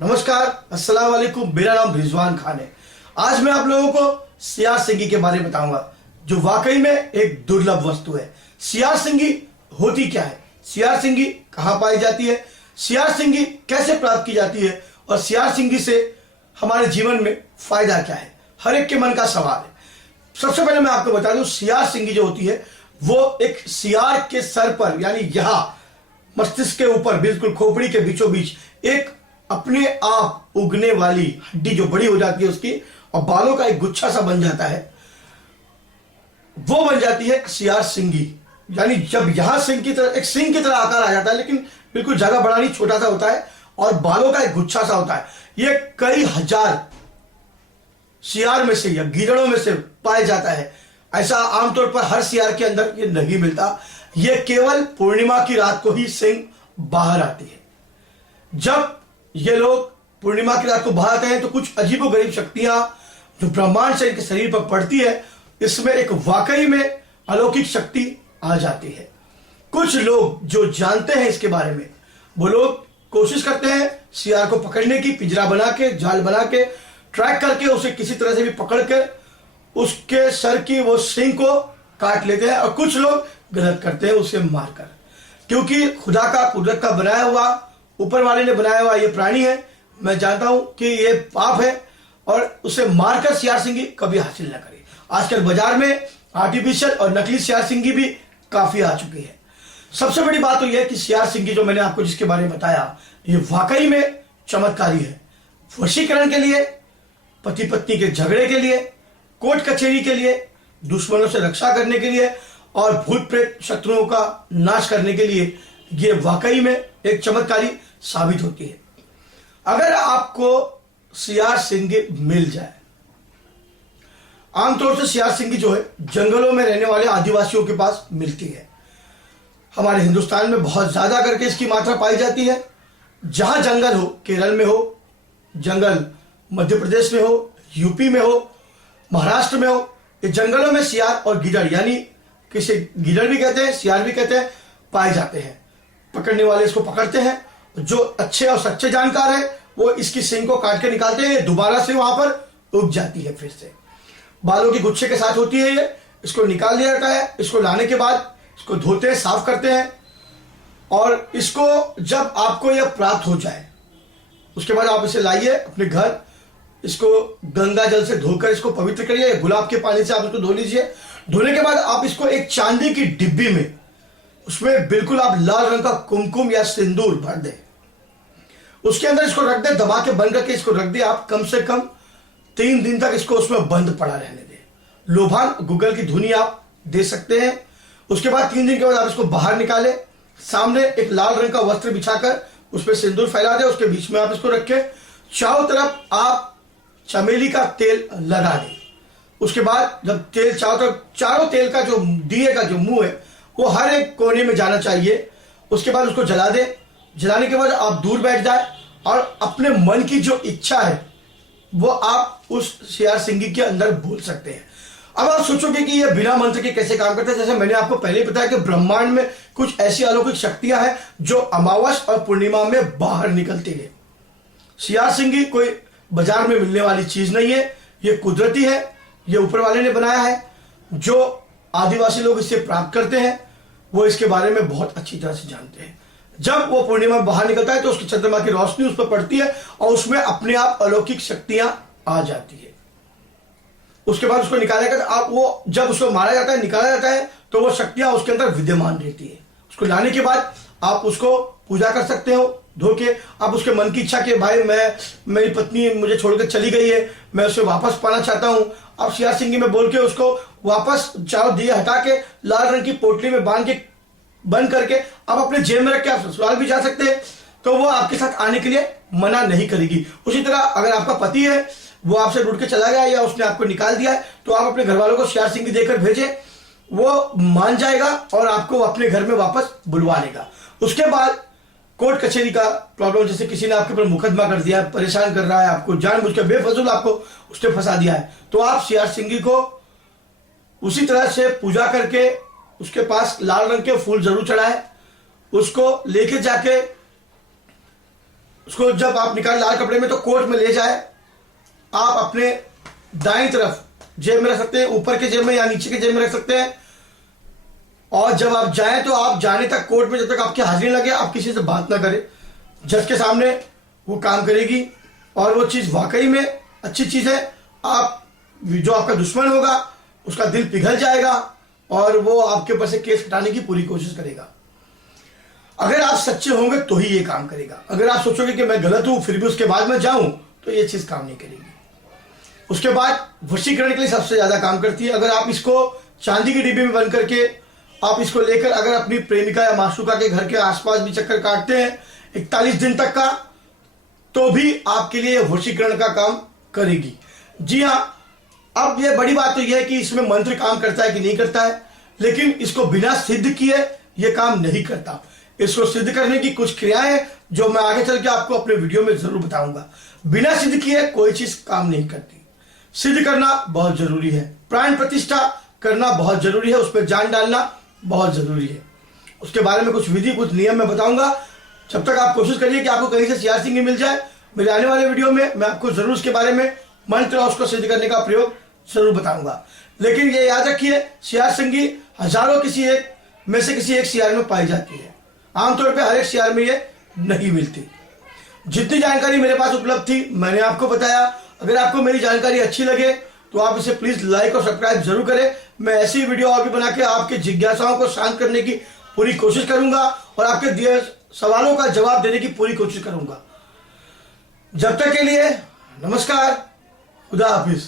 नमस्कार, अस्सलाम वालेकुम। मेरा नाम रिजवान खान है। आज मैं आप लोगों को सियार सिंगी के बारे में बताऊंगा, जो वाकई में एक दुर्लभ वस्तु है। सियार सिंगी होती क्या है, सियार सिंगी कहाँ पाई जाती है, सियार सिंगी कैसे प्राप्त की जाती है और सियार सिंगी से हमारे जीवन में फायदा क्या है, हर एक के मन का सवाल है। सबसे पहले मैं आपको बता दूं, सियार सिंगी जो होती है वो एक सियार के सर पर, यानी यहां मस्तिष्क के ऊपर, बिल्कुल खोपड़ी के बीचों बीच एक अपने आप उगने वाली हड्डी जो बड़ी हो जाती है उसकी, और बालों का एक गुच्छा सा बन जाता है, वो बन जाती है सियार सिंगी। यानी जब यहां सिंह की तरह, एक सिंह की तरह आकार आ जाता है, लेकिन बिल्कुल ज्यादा बड़ा नहीं, छोटा सा होता है और बालों का एक गुच्छा सा होता है। ये कई हजार सियार में से या गीदड़ों में से पाया जाता है। ऐसा आमतौर पर हर सियार के अंदर ये नहीं मिलता। ये केवल पूर्णिमा की रात को ही सिंह बाहर आती है। जब ये लोग पूर्णिमा की रात को बाहर आते हैं तो कुछ अजीबोगरीब शक्तियां जो ब्रह्मांड से इनके शरीर पर पड़ती है, इसमें एक वाकई में अलौकिक शक्ति आ जाती है। कुछ लोग जो जानते हैं इसके बारे में, वो लोग कोशिश करते हैं सियार को पकड़ने की, पिंजरा बना के, जाल बना के, ट्रैक करके उसे किसी तरह से भी पकड़ के उसके सर की वो सिंग को काट लेते हैं। और कुछ लोग गलत करते हैं उसे मारकर, क्योंकि खुदा का, कुदरत का बनाया हुआ, ऊपर वाले ने बनाया हुआ ये प्राणी है। मैं जानता हूं कि ये पाप है और उसे मारकर सियार सिंगी कभी हासिल न करें। आजकल बाजार में आर्टिफिशियल और नकली सियार सिंगी भी काफी आ चुकी है। सबसे बड़ी बात तो यह है कि सियार सिंगी जो मैंने आपको जिसके बारे में बताया, ये वाकई में चमत्कारी है। वशीकरण के लिए, पति पत्नी के झगड़े के लिए, कोर्ट कचहरी के लिए, दुश्मनों से रक्षा करने के लिए और भूत प्रेत शत्रुओं का नाश करने के लिए ये वाकई में एक चमत्कारी साबित होती है। अगर आपको सियार सिंगी मिल जाए, आमतौर से सियार सिंगी जो है जंगलों में रहने वाले आदिवासियों के पास मिलती है। हमारे हिंदुस्तान में बहुत ज्यादा करके इसकी मात्रा पाई जाती है। जहां जंगल हो, केरल में हो जंगल, मध्य प्रदेश में हो, यूपी में हो, महाराष्ट्र में हो, ये जंगलों में सियार और गिदड़, यानी किसे गिदड़ भी कहते हैं, सियार भी कहते हैं, पाए जाते हैं। पकड़ने वाले इसको पकड़ते हैं, जो अच्छे और सच्चे जानकार है वो इसकी सिंग को काट के निकालते हैं, दोबारा से वहां पर उग जाती है फिर से। बालों के गुच्छे के साथ होती है ये, इसको निकाल दिया जाता है। इसको लाने के बाद इसको धोते हैं, साफ करते हैं, और इसको जब आपको यह प्राप्त हो जाए उसके बाद आप इसे लाइए अपने घर, इसको गंगा जल से धोकर इसको पवित्र करिए, गुलाब के पानी से आप इसको धो लीजिए। धोने के बाद आप इसको एक चांदी की डिब्बी में, उसमें बिल्कुल आप लाल रंग का कुमकुम या सिंदूर भर दें, उसके अंदर इसको रख दें, दबा के बंद करके इसको रख दें। आप कम से कम 3 दिन तक इसको उसमें बंद पड़ा रहने दें। लोभान गुगल की धुनी आप दे सकते हैं। उसके बाद 3 दिन के बाद आप इसको बाहर निकालें, सामने एक लाल रंग का वस्त्र बिछाकर उस पर सिंदूर फैला दें, उसके बीच में आप इसको रखें, चारों तरफ आप चमेली का तेल लगा दें। उसके बाद जब तेल चारों तेल का जो दिए का जो मुंह है वो हर एक कोने में जाना चाहिए। उसके बाद उसको जला दें। जलाने के बाद आप दूर बैठ जाए और अपने मन की जो इच्छा है वो आप उस सियार सिंगी के अंदर बोल सकते हैं। अब आप सोचोगे कि ये बिना मंत्र के कैसे काम करते हैं। जैसे मैंने आपको पहले बताया कि ब्रह्मांड में कुछ ऐसी अलौकिक शक्तियां हैं जो अमावस और पूर्णिमा में बाहर निकलती है। सियार सिंगी कोई बाजार में मिलने वाली चीज नहीं है, ये कुदरती है, ये ऊपर वाले ने बनाया है। जो आदिवासी लोग इसे प्राप्त करते हैं वो इसके बारे में बहुत अच्छी तरह से जानते हैं। जब वो पूर्णिमा बाहर निकलता है तो उसकी चंद्रमा की रोशनी उस पर पड़ती है और उसमें अपने आप अलौकिक शक्तियां आ जाती है। उसके बाद उसको निकाला जाता है। आप वो जब उसको मारा जाता है, निकाला जाता है, तो वो शक्तियां उसके अंदर विद्यमान रहती है। उसको लाने के बाद आप उसको पूजा कर सकते हो धो के। आप उसके मन की इच्छा के, भाई मेरी पत्नी मुझे छोड़कर चली गई है, मैं उसे वापस पाना चाहता हूं, आप सियार सिंगी में बोल के उसको वापस चारों दिए हटा के लाल रंग की पोटली में बांध के बंद करके आप अपने जेब में रख के आप ससुराल भी जा सकते हैं, तो वो आपके साथ आने के लिए मना नहीं करेगी। उसी तरह अगर आपका पति है वो आपसे रुठ के चला गया या उसने आपको निकाल दिया है, तो आप अपने घर वालों को सियार सिंगी देकर भेजें, वो मान जाएगा और आपको अपने घर में वापस बुलवा लेगा। उसके बाद कोर्ट कचहरी का प्रॉब्लम, जैसे किसी ने आपके ऊपर मुकदमा कर दिया, परेशान कर रहा है आपको, जानबूझकर बेफजूल आपको उसने फंसा दिया है, तो आप सियार सिंगी को उसी तरह से पूजा करके उसके पास लाल रंग के फूल जरूर चढ़ाए, उसको लेके जाके उसको जब आप निकाल लाल कपड़े में तो कोट में ले जाए, आप अपने दाईं तरफ जेब में रख सकते हैं, ऊपर के जेब में या नीचे के जेब में रख सकते हैं। और जब आप जाएं तो आप जाने तक कोर्ट में जब तक आपकी हाजिरी लगे आप किसी से बात ना करें। जज के सामने वो काम करेगी और वो चीज़ वाकई में अच्छी चीज़ है। आप जो आपका दुश्मन होगा उसका दिल पिघल जाएगा और वो आपके ऊपर से केस हटाने की पूरी कोशिश करेगा। अगर आप सच्चे होंगे तो ही ये काम करेगा। अगर आप सोचोगे कि मैं गलत हूं फिर भी उसके बाद मैं जाऊं तो ये चीज़ काम नहीं करेगी। उसके बाद वशीकरण के लिए सबसे ज़्यादा काम करती है। अगर आप इसको चांदी की डिब्बी में बंद करके आप इसको लेकर अगर अपनी प्रेमिका या माशूका के घर के आसपास भी चक्कर काटते हैं 41 दिन तक का, तो भी आपके लिए वशीकरण का काम करेगी। जी हाँ, अब ये बड़ी बात तो यह है कि इसमें मंत्र काम करता है कि नहीं करता है, लेकिन इसको बिना सिद्ध किए ये काम नहीं करता। इसको सिद्ध करने की कुछ क्रियाएं जो मैं आगे चल के आपको अपने वीडियो में जरूर बताऊंगा। बिना सिद्ध किए कोई चीज काम नहीं करती। सिद्ध करना बहुत जरूरी है, प्राण प्रतिष्ठा करना बहुत जरूरी है, उस पर जान डालना बहुत जरूरी है। उसके बारे में कुछ विधि कुछ नियम मैं बताऊंगा। जब तक आप कोशिश करिए कि आपको कहीं से सियार सिंगी मिल जाए। मेरे आने वाले वीडियो में मैं आपको जरूर उसके बारे में मंत्र और उसको सिद्ध करने का प्रयोग जरूर बताऊंगा। लेकिन ये याद रखिए, सियार सिंगी हजारों किसी एक में से किसी एक सियार में पाई जाती है। आमतौर पर हर एक सियार में ये नहीं मिलती। जितनी जानकारी मेरे पास उपलब्ध थी मैंने आपको बताया। अगर आपको मेरी जानकारी अच्छी लगे तो आप इसे प्लीज लाइक और सब्सक्राइब जरूर करें। मैं ऐसी वीडियो और भी बना के आपके जिज्ञासाओं को शांत करने की पूरी कोशिश करूंगा और आपके दिए सवालों का जवाब देने की पूरी कोशिश करूंगा। जब तक के लिए नमस्कार, खुदा हाफिज।